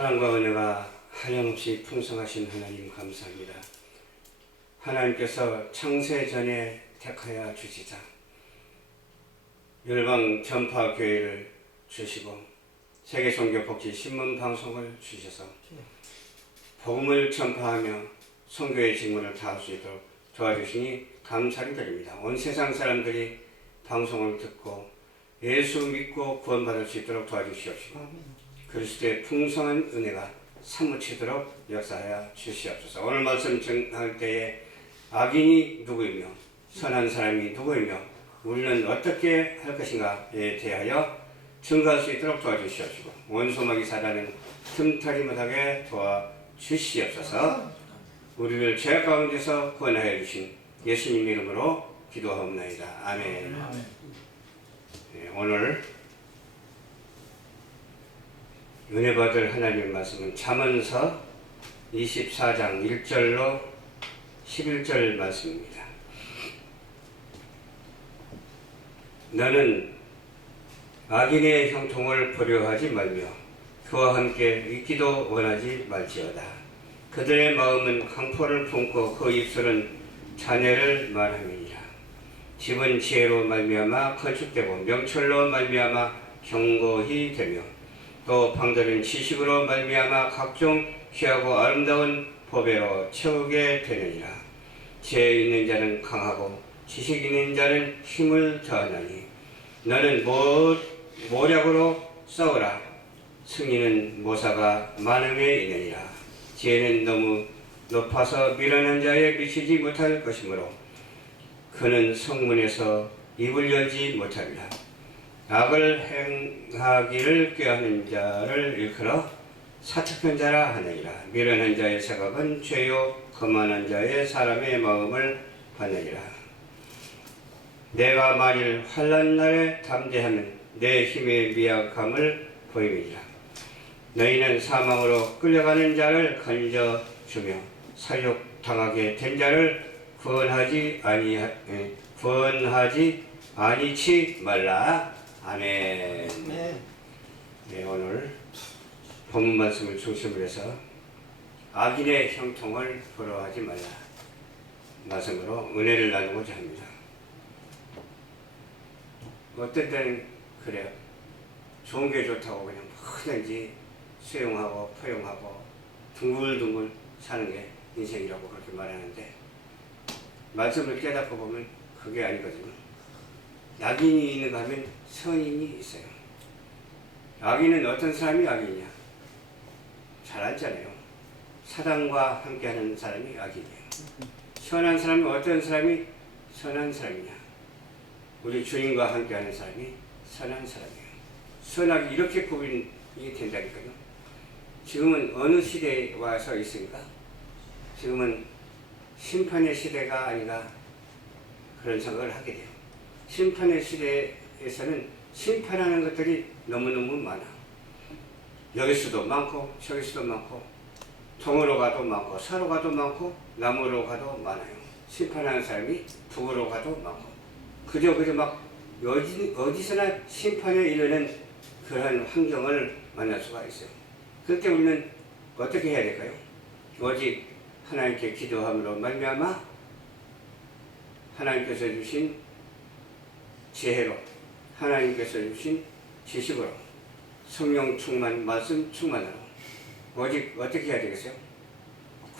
사랑과 은혜가 한량없이 풍성하신 하나님 감사합니다. 하나님께서 창세전에 택하여 주시자 열방 전파교회를 주시고 세계선교복지 신문방송을 주셔서 복음을 전파하며 선교의 직무를 다할 수 있도록 도와주시니 감사를 드립니다. 온 세상 사람들이 방송을 듣고 예수 믿고 구원받을 수 있도록 도와주시옵시고 그리스도의 풍성한 은혜가 사무치도록 역사하여 주시옵소서. 오늘 말씀 전할 때에 악인이 누구이며 선한 사람이 누구이며 우리는 어떻게 할 것인가에 대하여 증거할 수 있도록 도와주시옵시고 원소마귀 사단은 틈타지 못하게 도와주시옵소서. 우리를 죄 가운데서 구원하여 주신 예수님 이름으로 기도하옵나이다. 아멘. 네, 오늘 은혜 받을 하나님의 말씀은 잠언서 24장 1절로 11절 말씀입니다. 너는 악인의 형통을 보려하지 말며 그와 함께 있기도 원하지 말지어다. 그들의 마음은 강포를 품고 그 입술은 잔해를 말함이니라. 집은 지혜로 말미암아 건축되고 명철로 말미암아 견고히 되며 또 방들은 지식으로 말미암아 각종 귀하고 아름다운 보배로 채우게 되느니라. 지혜 있는 자는 강하고 지식 있는 자는 힘을 더하나니 너는 모략으로 싸우라. 승리는 모사가 많음에 있느니라. 지혜는 너무 높아서 미련한 자에 미치지 못할 것이므로 그는 성문에서 입을 열지 못하리라. 악을 행하기를 꾀하는 자를 일컬어 사특한 자라 하느니라. 미련한 자의 생각은 죄요 거만한 자의 사람의 마음을 받느니라. 내가 만일 환난 날에 담대하면 내 힘의 미약함을 보임이니라. 너희는 사망으로 끌려가는 자를 건져주며 살육당하게 된 자를 구원하지 아니치 말라. 아멘. 네, 오늘 본문 말씀을 중심으로 해서 악인의 형통을 부러워하지 말라 말씀으로 은혜를 나누고자 합니다. 어떤 때는 그래요. 좋은 게 좋다고 그냥 뭐든지 수용하고 포용하고 둥글둥글 사는 게 인생이라고 그렇게 말하는데 말씀을 깨닫고 보면 그게 아니거든요. 악인이 있는가 하면 선인이 있어요. 악인은 어떤 사람이 악인이냐? 잘 알잖아요. 사단과 함께하는 사람이 악인이에요. 선한 사람은 어떤 사람이 선한 사람이냐? 우리 주님과 함께하는 사람이 선한 사람이에요. 선악이 이렇게 구분이 된다니까요. 지금은 어느 시대에 와서 있습니까? 지금은 심판의 시대가 아닌가 그런 생각을 하게 돼요. 심판의 시대에서는 심판하는 것들이 너무너무 많아. 여기서도 많고 저기서도 많고 동으로 가도 많고 서로 가도 많고 남으로 가도 많아요. 심판하는 사람이 북으로 가도 많고 그저 막 어디서나 심판에 이르는 그러한 환경을 만날 수가 있어요. 그럴 때 우리는 어떻게 해야 될까요? 오직 하나님께 기도함으로 말미암아 하나님께서 주신 지혜로 하나님께서 주신 지식으로 성령 충만 말씀 충만으로 오직 어떻게 해야 되겠어요?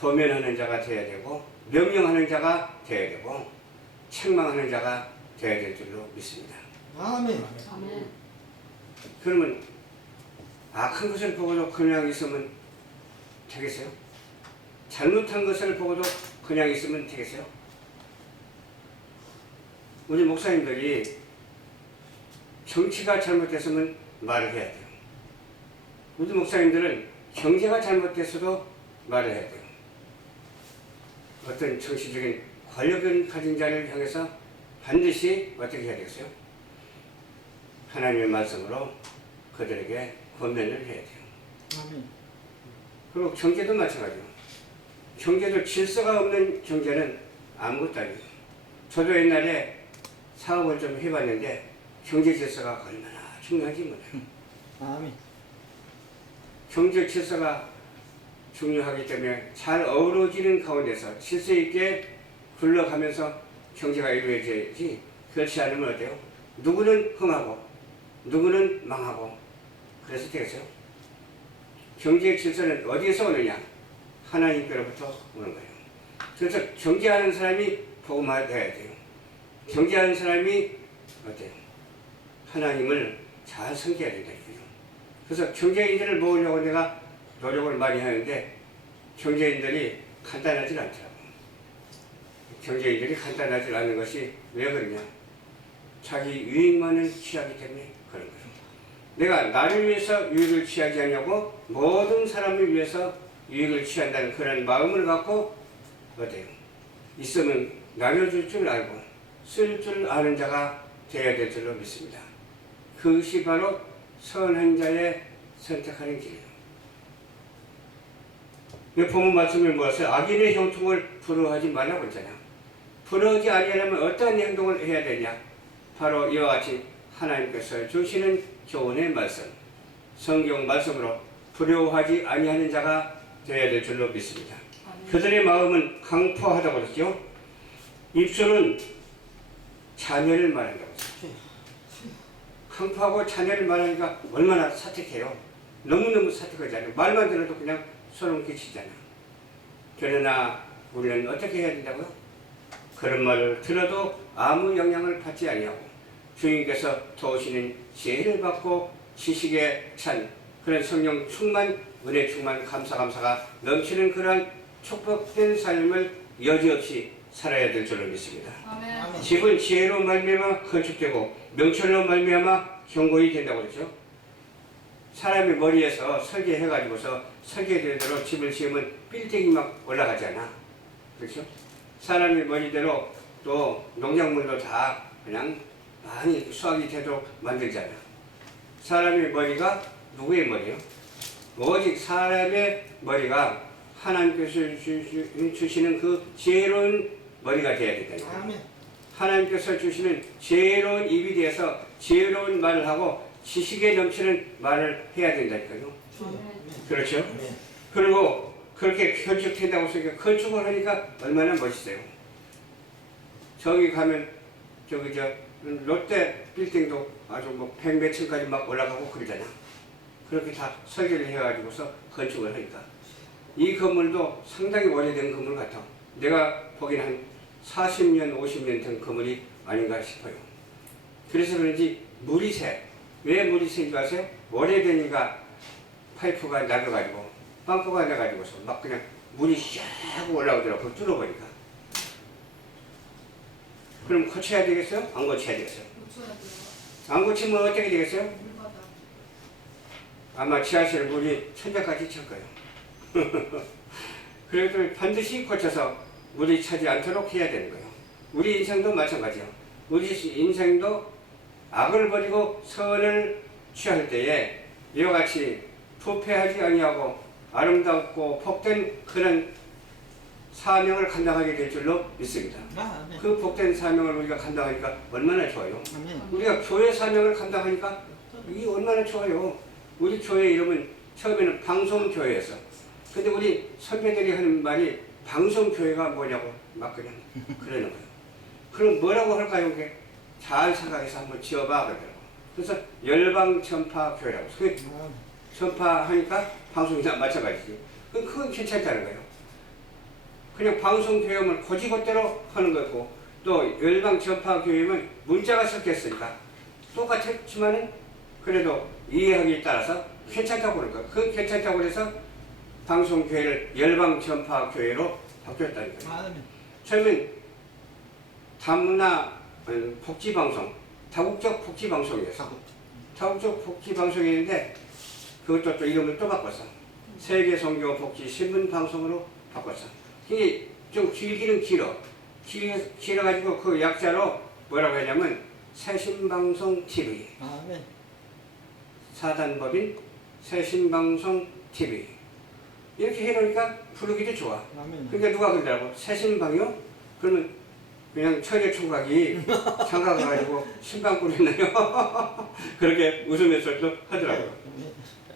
권면하는 자가 되어야 되고 명령하는 자가 되어야 되고 책망하는 자가 되어야 될 줄로 믿습니다. 아멘. 아멘. 그러면 악한 것을 보고도 그냥 있으면 되겠어요? 잘못한 것을 보고도 그냥 있으면 되겠어요? 우리 목사님들이 정치가 잘못됐으면 말을 해야 돼요. 우리 목사님들은 경제가 잘못됐어도 말을 해야 돼요. 어떤 정치적인 권력을 가진 자를 향해서 반드시 어떻게 해야 되겠어요? 하나님의 말씀으로 그들에게 권면을 해야 돼요. 아멘. 그리고 경제도 마찬가지예요. 경제도 질서가 없는 경제는 아무것도 아니에요. 저도 옛날에 사업을 좀 해봤는데 경제 질서가 얼마나 중요한지 몰라요. 아멘. 경제 질서가 중요하기 때문에 잘 어우러지는 가운데서 질서 있게 굴러가면서 경제가 이루어져야지. 그렇지 않으면 어때요? 누구는 흥하고 누구는 망하고 그래서 되겠어요. 경제 질서는 어디에서 오느냐? 하나님께로부터 오는 거예요. 그래서 경제하는 사람이 복음화돼야 돼요. 경제하는 사람이 어때요? 하나님을 잘 섬겨야 된다. 그래서 경제인들을 모으려고 내가 노력을 많이 하는데 경제인들이 간단하지 않더라고요. 경제인들이 간단하지 않은 것이 왜 그러냐? 자기 유익만을 취하기 때문에 그런 거예요. 내가 나를 위해서 유익을 취하지 않냐고 모든 사람을 위해서 유익을 취한다는 그런 마음을 갖고 어때요? 있으면 나눠줄 줄 알고 쓸 줄 아는 자가 되어야 될 줄로 믿습니다. 그것이 바로 선한 자의 선택하는 길이에요. 이 본문 말씀을 모아서 악인의 형통을 부러워하지 말라고 했잖아요. 부러워하지 아니하려면 어떠한 행동을 해야 되냐? 바로 이와 같이 하나님께서 주시는 교훈의 말씀, 성경 말씀으로 부러워하지 아니하는 자가 되어야 될 줄로 믿습니다. 그들의 마음은 강포하다고 그랬죠. 입술은 자녀를 말한다고 했어요. 강포하고 자녀를 말하니까 얼마나 사특해요. 너무너무 사특하잖아요. 말만 들어도 그냥 소름 끼치잖아. 그러나 우리는 어떻게 해야 된다고요? 그런 말을 들어도 아무 영향을 받지 아니하고 주님께서 도우시는 지혜를 받고 지식에 찬 그런 성령 충만, 은혜 충만, 감사가 넘치는 그러한 축복된 삶을 여지없이 살아야 될 줄로 믿습니다. 아멘. 집은 지혜로 말미암아 건축되고 명철로 말미암아 견고히 된다고 그랬죠. 사람이 머리에서 설계해가지고서 설계대로 집을 지으면 빌딩이 막 올라가잖아. 그렇죠? 사람이 머리대로 또 농작물도 다 그냥 많이 수확이 되도록 만들잖아. 사람의 머리가 누구의 머리요? 오직 사람의 머리가 하나님께서 주시는 그 지혜로운 머리가 되어야 된다니까요. 하나님께서 주시는 지혜로운 입이 되어서 지혜로운 말을 하고 지식에 넘치는 말을 해야 된다니까요. 그렇죠? 그리고 그렇게 건축된다고 해서 건축을 하니까 얼마나 멋있어요. 저기 가면 저기 롯데 빌딩도 아주 뭐 100몇 층까지 막 올라가고 그러잖아. 그렇게 다 설계를 해가지고서 건축을 하니까 이 건물도 상당히 오래된 건물 같아. 내가 보기에는 한 40년, 50년 된 건물이 아닌가 싶어요. 그래서 그런지 물이 새. 왜 물이 새인 줄 아세요? 오래되니까 파이프가 나가가지고 빵꾸가 나가지고서 막 그냥 물이 쫙 올라오더라고요. 뚫어보니까. 그럼 고쳐야 되겠어요? 안 고쳐야 되겠어요? 안 고치면 어떻게 되겠어요? 아마 지하실 물이 천장까지 찰 거예요. 그래도 반드시 고쳐서 물이 차지 않도록 해야 되는 거예요. 우리 인생도 마찬가지예요. 우리 인생도 악을 버리고 선을 취할 때에 이와 같이 부패하지 아니하고 아름답고 복된 그런 사명을 감당하게 될 줄로 믿습니다. 그 복된 사명을 우리가 감당하니까 얼마나 좋아요. 우리가 교회 사명을 감당하니까 이게 얼마나 좋아요. 우리 교회 이름은 처음에는 방송교회였어. 근데 우리 선배들이 하는 말이 방송교회가 뭐냐고 막 그냥 그러는 거예요. 그럼 뭐라고 할까요? 이게 잘 생각해서 한번 지어봐 그러더라고. 그래서 열방전파교회라고. 그 전파하니까 방송이나 마찬가지지. 그건 괜찮다는 거예요. 그냥 방송교회면 고지고대로 하는 거고 또 열방전파교회면 문자가 섞였으니까 똑같지만은 그래도 이해하기에 따라서 괜찮다고 그럴 거예요. 그건 괜찮다고 그래서 방송교회를 열방전파교회로 바뀌었다니까요. 처음엔 다문화 복지방송, 다국적 복지방송이었어. 다국적 복지방송이었는데 그것도 또 이름을 또 바꿨어. 세계선교 복지 신문방송으로 바꿨어. 이게 좀 길기는 길어. 길어가지고 그 약자로 뭐라고 하냐면 새신방송 TV. 사단법인 새신방송 TV. 이렇게 해놓으니까 부르기도 좋아. 그러니까 누가 그러더라고. 새신방이요? 그러면 그냥 천의 총각이 장가 가가지고 신방 꾸렸나요? 그렇게 웃으면서 또 하더라고요.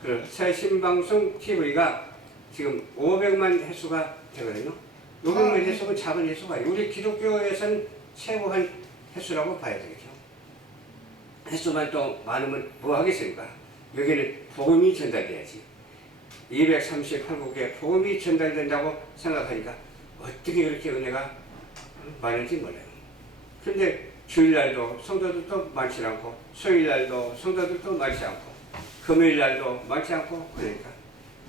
그 새신방송 TV가 지금 500만 횟수가 되거든요. 500만 횟수는 작은 횟수가 아니에요. 우리 기독교에서는 최고한 횟수라고 봐야 되겠죠. 횟수만 또 많으면 뭐 하겠습니까? 여기는 복음이 전달돼야지. 238국에 복음이 전달된다고 생각하니까 어떻게 그렇게 은혜가 많은지 몰라요. 근데 주일날도 성도들도 많지 않고, 수요일날도 성도들도 많지 않고, 금요일날도 많지 않고, 그러니까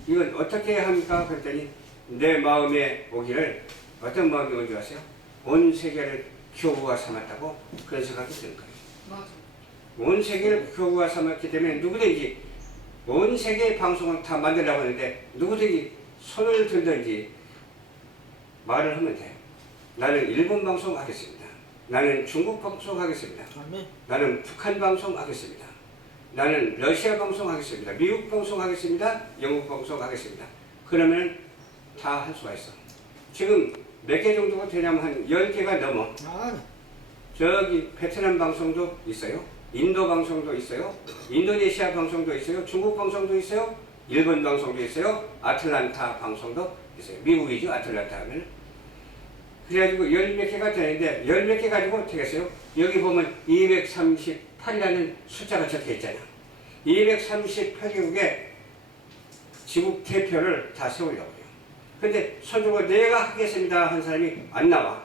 이건 어떻게 해야 합니까? 그랬더니 내 마음에 오기를, 어떤 마음이 온지 아세요? 온 세계를 교구가 삼았다고 그런 생각이 드는 거예요. 맞아. 온 세계를 교구가 삼았기 때문에 누구든지 온 세계의 방송을 다 만들려고 하는데 누구든지 손을 들든지 말을 하면 돼요. 나는 일본 방송 하겠습니다. 나는 중국 방송 하겠습니다. 나는 북한 방송 하겠습니다. 나는 러시아 방송 하겠습니다. 미국 방송 하겠습니다. 영국 방송 하겠습니다. 그러면 다 할 수가 있어. 지금 몇 개 정도가 되냐면 한 10개가 넘어. 저기 베트남 방송도 있어요. 인도 방송도 있어요. 인도네시아 방송도 있어요. 중국 방송도 있어요. 일본 방송도 있어요. 아틀란타 방송도 있어요. 미국이죠. 아틀란타 하면. 그래가지고 열 몇 개가 되는데 열 몇 개 가지고 되겠어요? 여기 보면 238이라는 숫자가 적혀 있잖아. 238개국에 지국 대표를 다 세우려고 해요. 근데 손주고 내가 하겠습니다 한 사람이 안 나와.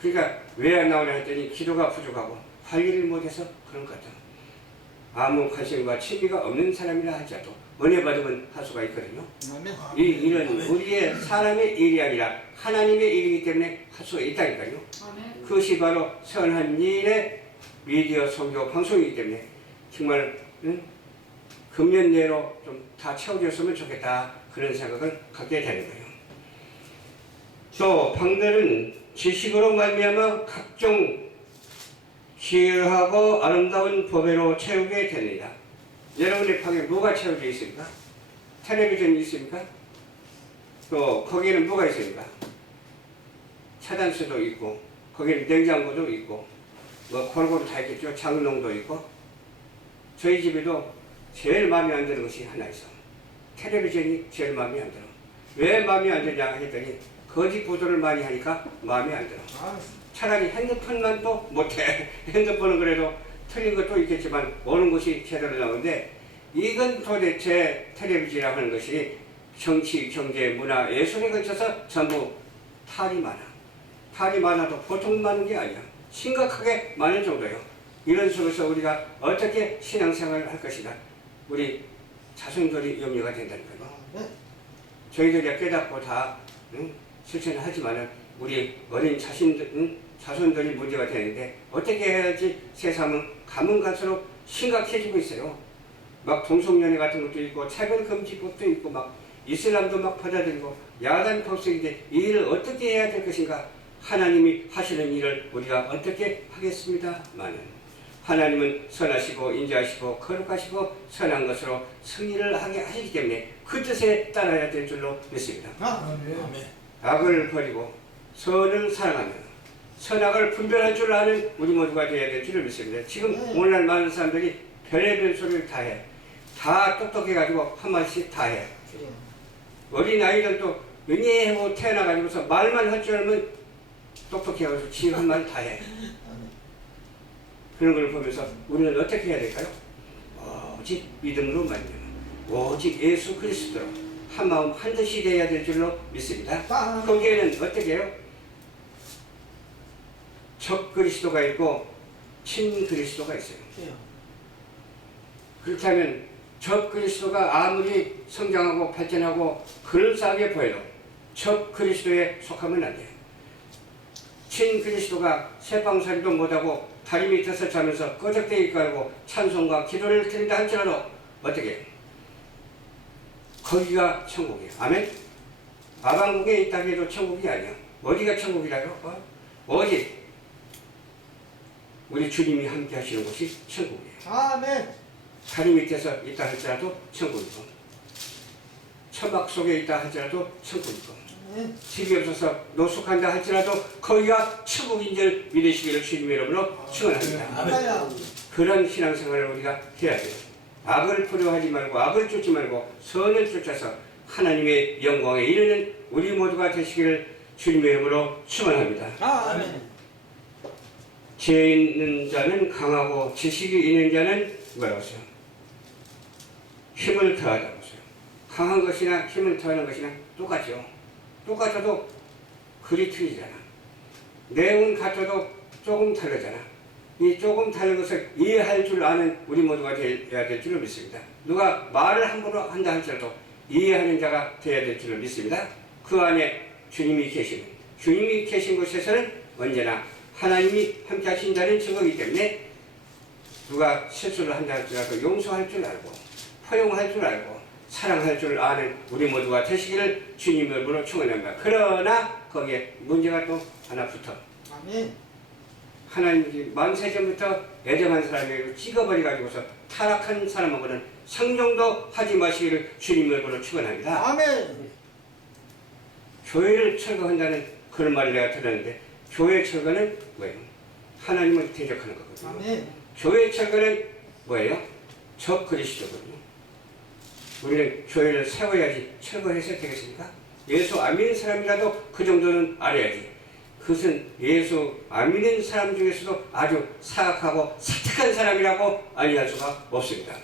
그러니까 왜 안 나오냐 했더니 기도가 부족하고 할 일을 못해서 그런 것 같아. 아무 관심과 취미가 없는 사람이라 할지라도 은혜 받으면 할 수가 있거든요. 이 일은 우리의 사람의 일이 아니라 하나님의 일이기 때문에 할 수가 있다니까요. 그것이 바로 선한 일의 미디어 선교 방송이기 때문에 정말 금년 내로 좀 다 채워졌으면 좋겠다 그런 생각을 갖게 되는 거예요. 또 방들은 지식으로 말미암아 각종 귀하고 아름다운 법외로 채우게 됩니다. 여러분의 방에 뭐가 채워져 있습니까? 텔레비전이 있습니까? 또 거기에는 뭐가 있습니까? 차단수도 있고 거기에는 냉장고도 있고 뭐 골고루 다 있겠죠. 장롱도 있고. 저희 집에도 제일 마음에 안 드는 것이 하나 있어. 텔레비전이 제일 마음에 안 들어. 왜 마음에 안 드냐 했더니 거짓 보도를 많이 하니까 마음에 안 들어. 차라리 핸드폰만 또 못해. 핸드폰은 그래도 틀린 것도 있겠지만 옳은 것이 제대로 나오는데 이건 도대체 텔레비전이라고 하는 것이 정치, 경제, 문화, 예술에 걸쳐서 전부 탈이 많아. 탈이 많아도 보통 많은 게 아니야. 심각하게 많은 정도예요. 이런 속에서 우리가 어떻게 신앙생활을 할 것이냐. 우리 자손들이 염려가 된다니까요. 저희들이 깨닫고 다 실천을 하지만은 우리 어린 자손들이 문제가 되는데 어떻게 해야지 세상은 가면 갈수록 심각해지고 있어요. 막 동성연애 같은 것도 있고 차별금지법도 있고 막 이슬람도 막 받아들이고 야단 법석인데 이 일을 어떻게 해야 될 것인가. 하나님이 하시는 일을 우리가 어떻게 하겠습니다마는 하나님은 선하시고 인자하시고 거룩하시고 선한 것으로 승리를 하게 하시기 때문에 그 뜻에 따라야 될 줄로 믿습니다. 악을 버리고 선을 사랑하며 선악을 분별할 줄 아는 우리 모두가 되어야 될 줄을 믿습니다. 지금 오늘날 많은 사람들이 별의별 소리를 다 해. 다 똑똑해가지고 한마디씩 다 해. 어린 아이들도 은혜하고 태어나가지고서 말만 할 줄 알면 똑똑해가지고 지 한 말 다 해. 그런 걸 보면서 우리는 어떻게 해야 될까요? 오직 믿음으로 말미암아 오직 예수 그리스도로 한 마음 한 뜻이 되어야 될 줄로 믿습니다. 거기에는 어떻게 해요? 적 그리스도가 있고 친 그리스도가 있어요. 그렇다면 적 그리스도가 아무리 성장하고 발전하고 그럴싸하게 보여도 적 그리스도에 속하면 안 돼요. 친 그리스도가 새방살이도 못하고 다리 밑에서 자면서 꺼적대기 깔고 찬송과 기도를 드린다 할지라도 어떻게 거기가 천국이에요. 아멘? 마방국에 있다고 해도 천국이 아니야. 어디가 천국이라요? 오직 우리 주님이 함께 하시는 곳이 천국이에요. 아멘. 다리 밑에서 있다 할지라도 천국이고 천막 속에 있다 할지라도 천국이고 집이 없어서 노숙한다 할지라도 거기가 천국인 줄 믿으시기를 주님의 이름으로 축원합니다. 그런 신앙생활을 우리가 해야 돼요. 악을 부려하지 말고 악을 쫓지 말고 선을 쫓아서 하나님의 영광에 이르는 우리 모두가 되시기를 주님의 이름으로 축원합니다. 아멘. 지혜 있는 자는 강하고 지식이 있는 자는 뭐라고 하세요? 힘을 더하다고 하세요. 강한 것이나 힘을 더하는 것이나 똑같죠. 똑같아도 글이 틀리잖아. 내용은 같아도 조금 다르잖아. 이 조금 다른 것을 이해할 줄 아는 우리 모두가 되어야 될 줄을 믿습니다. 누가 말을 함부로 한다 할지라도 이해하는 자가 되어야 될 줄을 믿습니다. 그 안에 주님이 계신 곳에서는 언제나 하나님이 함께 하신다는 증거이기 때문에 누가 실수를 한다 할지라도 용서할 줄 알고 포용할 줄 알고 사랑할 줄 아는 우리 모두가 되시기를 주님의 이름으로 축원합니다. 그러나 거기에 문제가 또 하나 붙어. 아멘. 하나님이 만세전부터 애정한 사람에게 찍어버려가지고서 타락한 사람하고는 상종도 하지 마시기를 주님의 이름으로 축원합니다. 아멘. 교회를 철거한다는 그런 말을 내가 들었는데 교회 철거는 뭐예요? 하나님을 대적하는 거거든요. 아멘. 교회 철거는 뭐예요? 적 그리스도거든요. 우리는 교회를 세워야지 철거해서 되겠습니까? 예수 안 믿는 사람이라도 그 정도는 알아야지. 그것은 예수 안 믿는 사람 중에서도 아주 사악하고 사특한 사람이라고 아니할 수가 없습니다.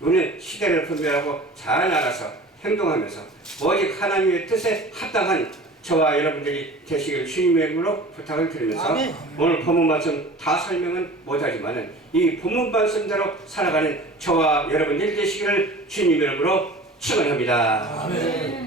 우리는 시대를 분별하고 잘 알아서 행동하면서 오직 하나님의 뜻에 합당한 저와 여러분들이 되시길 주님의 이름으로 부탁을 드리면서 아멘. 오늘 본문 말씀 다 설명은 못하지만은 이 본문 말씀대로 살아가는 저와 여러분들이 되시기를 주님의 이름으로 축원합니다. 아멘.